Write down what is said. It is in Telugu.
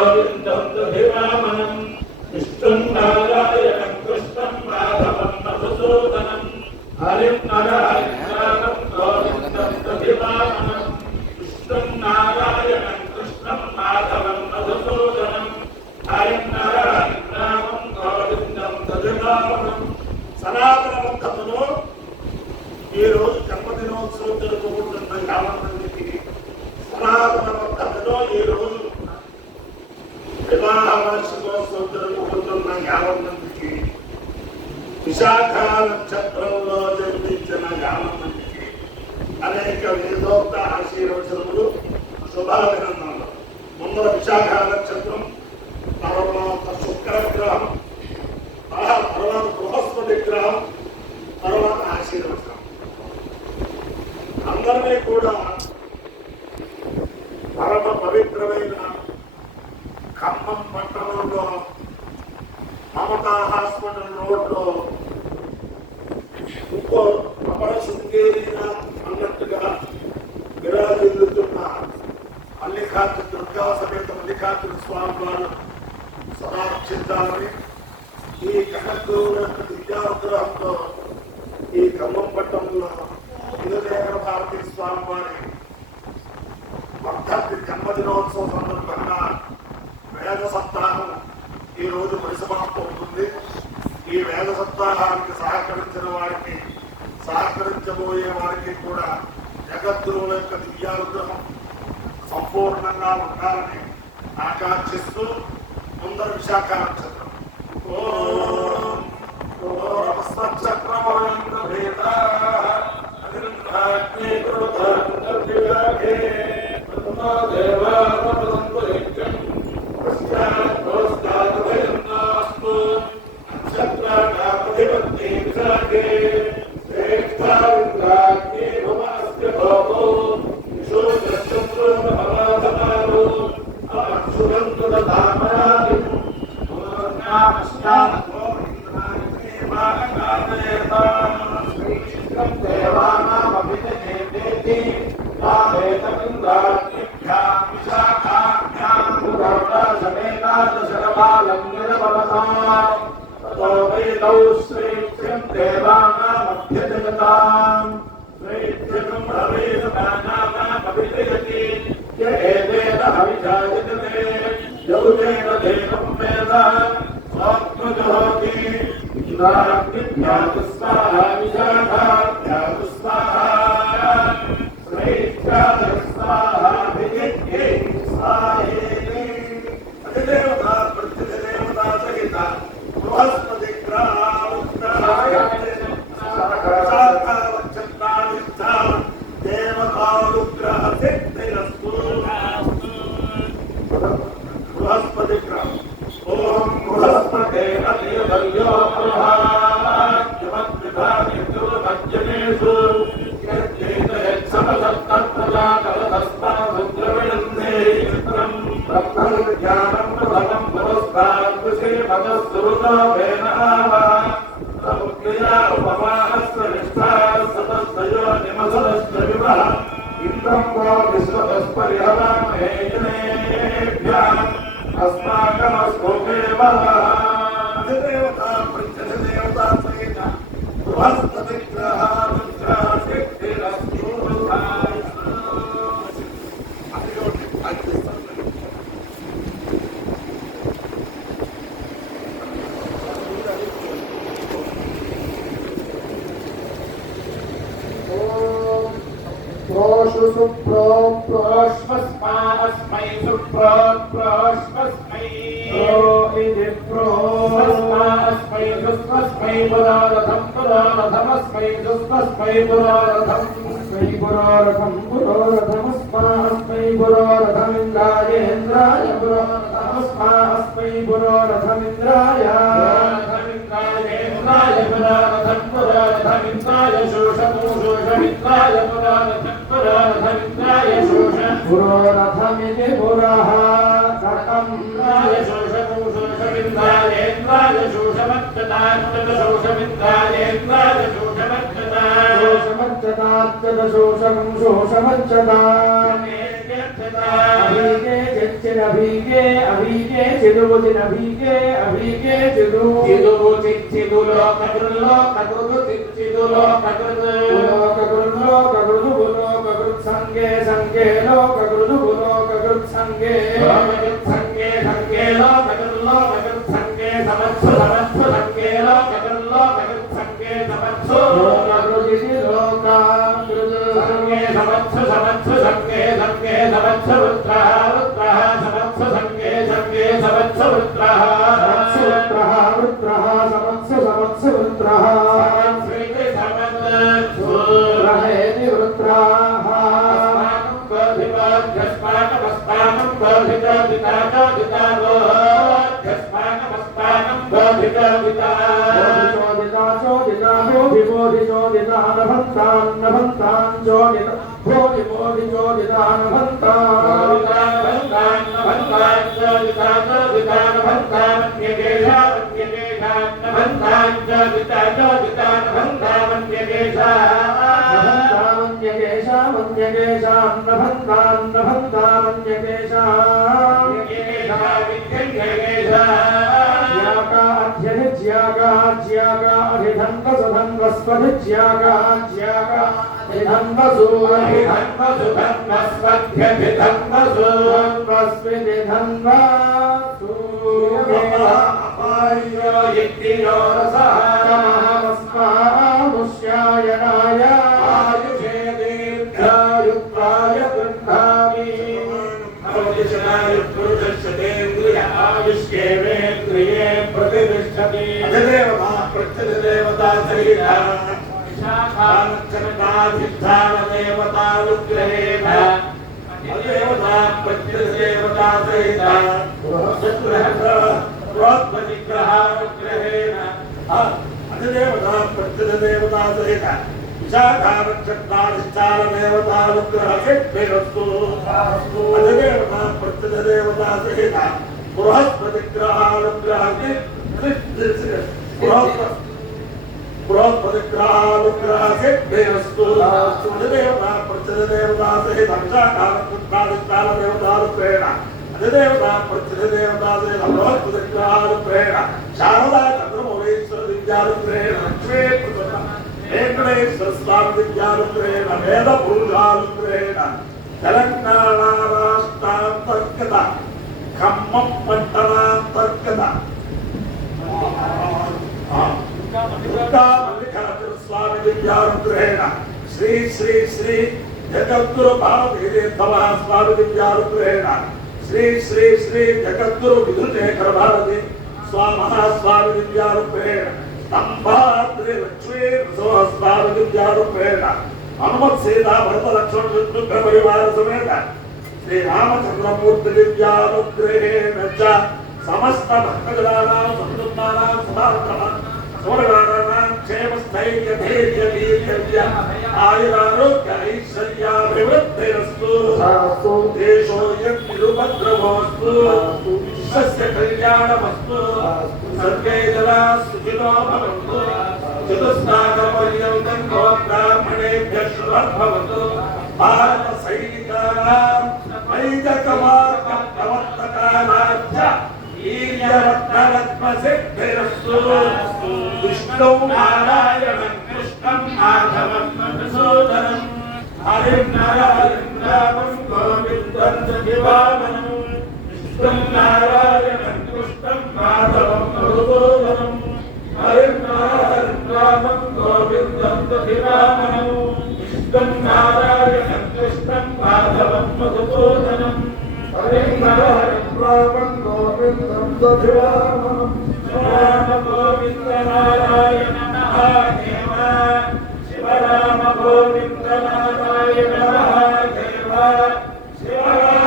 గోవిందం తుధివామనం విష్ణుం నారాయణం కృష్ణం మాధవం మధుసూదనం హరిం నారాయణం గోవిందం తుధివామనం విష్ణుం నారాయణం కృష్ణం మాధవం మధుసూదనం హరిం నారాయణం గోవిందం తుధివామనం. సనాతన పద్ధతిలో ఈ రోజు జన్మదినోత్సవం జరుపుకుంటున్న యావన్మందికి, సనాతన పద్ధతిలో ఈ రోజు వివాహ వార్షికోత్సవం జరుపుకుంటున్న యావన్మందికి, విశాఖ నక్షత్రంలో జన్మించిన యావన్మందికి అనేక వేదోక్త ఆశీర్వచనములు, శుభాభినందనలు. ముందర విశాఖ నక్షత్రం, తర్వాత శుక్ర విగ్రహం, తర్వాత బృహస్పతి విగ్రహం, తర్వాత ఆశీర్వచనం. అందరినీ కూడా పరమ పవిత్రమైన ఖమ్మం పట్టణంలో మమతా హాస్పిటల్ రోడ్లో ఇంకో అమర శృంగేరిగా అన్నట్టుగా విరాజిల్లుతున్న మల్లికార్జున దుర్గా సమేత మల్లికార్జున స్వామి వారు సదాక్షిద్దామని ఈ కనకూర దివ్యానుగ్రహంతో ఈ ఖమ్మం పట్టణంలో విజయనగర భారతీ స్వామి వారి వర్ధంతి జన్మదినోత్సవం సందర్భంగా వేద సప్తాహం ఈ రోజు పరిసమాప్తమవుతుంది. ఈ వేద సప్తాహానికి సహకరించిన వారికి, సహకరించబోయే వారికి కూడా జగద్గురువుల యొక్క దివ్యానుగ్రహం సంపూర్ణంగా ఉండాలని ఆకాంక్షిస్తూ ముందర విశాఖ నక్షత్రం शोषमच्चता अभिगे चिच्चिदभिगे अभिगे चिदुचिदभिगे अभिगे चिदु चिदु चिच्चिदुलो कदुलो कदुदु चिच्चिदुलो कदुदु कदुलो कदुदु बुलो कदुद संगे संगे लो कदुदु बुलो कदुद संगे संगे संगे लो कदुलो कदुद संगे समत्सु समत्सु संगे लो कदुलो कदुद संगे समत्सु कदुदि लोका संगे समत्सु समत्सु संगे संगे समत्सु रुद्रः रुद्रः समत्सु संगे संगे समत्सु रुद्रः रुद्रः रुद्रः समत्सु समत्सु रुद्रः श्रीति समत्सु रहेति रुद्रः अस्माकमस्माकं वर्धितो दितानो अस्माकमस्माकं वर्धितो नभन्तान् चोदिता भोधि चोदितान् नभन्तान् चोदितान् Shiva